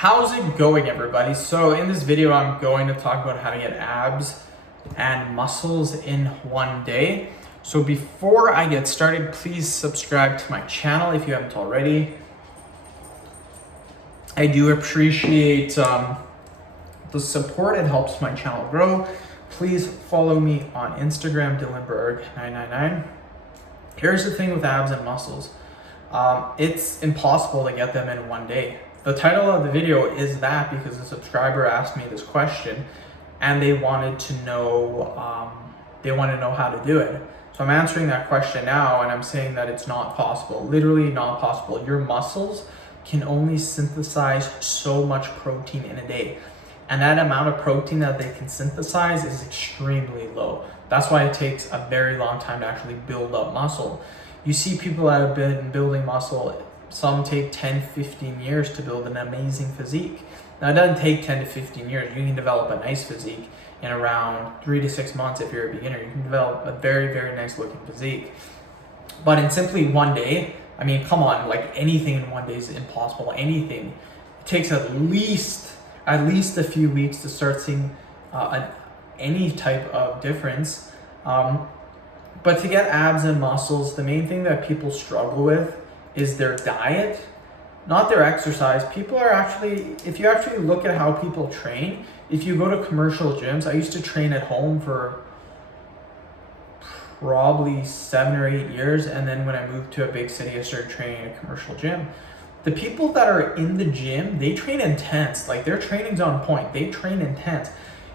How's it going, everybody? So in this video, I'm going to talk about how to get abs and muscles in one day. So before I get started, please subscribe to my channel if you haven't already. I do appreciate the support. It helps my channel grow. Please follow me on Instagram, DylanBerg999. Here's the thing with abs and muscles. It's impossible to get them in one day. The title of the video is that because a subscriber asked me this question and they wanted to know how to do it. So I'm answering that question now, and I'm saying that it's not possible, literally not possible. Your muscles can only synthesize so much protein in a day. And that amount of protein that they can synthesize is extremely low. That's why it takes a very long time to actually build up muscle. You see people that have been building muscle, some take 10, 15 years to build an amazing physique. Now it doesn't take 10 to 15 years. You can develop a nice physique in around 3 to 6 months if you're a beginner. You can develop a very, very nice looking physique. But in simply one day, I mean, come on, like anything in one day is impossible. Anything. It takes at least a few weeks to start seeing any type of difference. But to get abs and muscles, the main thing that people struggle with is their diet, not their exercise. People are actually, if you actually look at how people train, if you go to commercial gyms, I used to train at home for probably 7 or 8 years, and then when I moved to a big city, I started training at a commercial gym. The people that are in the gym, they train intense. Like, their training's on point. They train intense.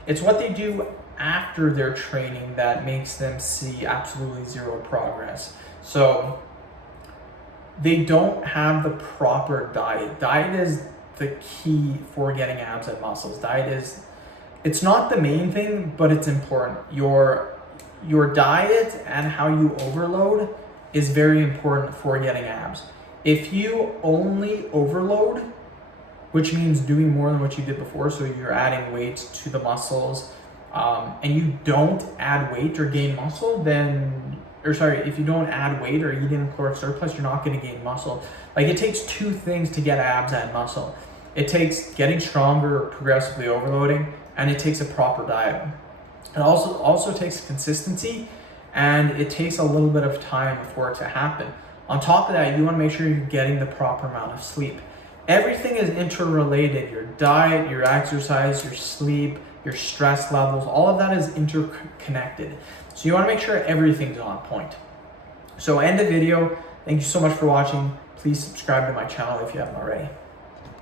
It's what they do after their training that makes them see absolutely zero progress. So they don't have the proper diet. Diet is the key for getting abs and muscles. It's not the main thing, but it's important. Your diet and how you overload is very important for getting abs. If you only overload, which means doing more than what you did before, so you're adding weight to the muscles, and you don't add weight or gain muscle, if you don't add weight or eat in caloric surplus, you're not going to gain muscle. Like, it takes two things to get abs and muscle. It takes getting stronger, progressively overloading, and it takes a proper diet. It also takes consistency, and it takes a little bit of time for it to happen. On top of that, you want to make sure you're getting the proper amount of sleep. Everything is interrelated. Your diet, your exercise, your sleep, your stress levels, all of that is interconnected. So you want to make sure everything's on point. So end the video. Thank you so much for watching. Please subscribe to my channel if you haven't already.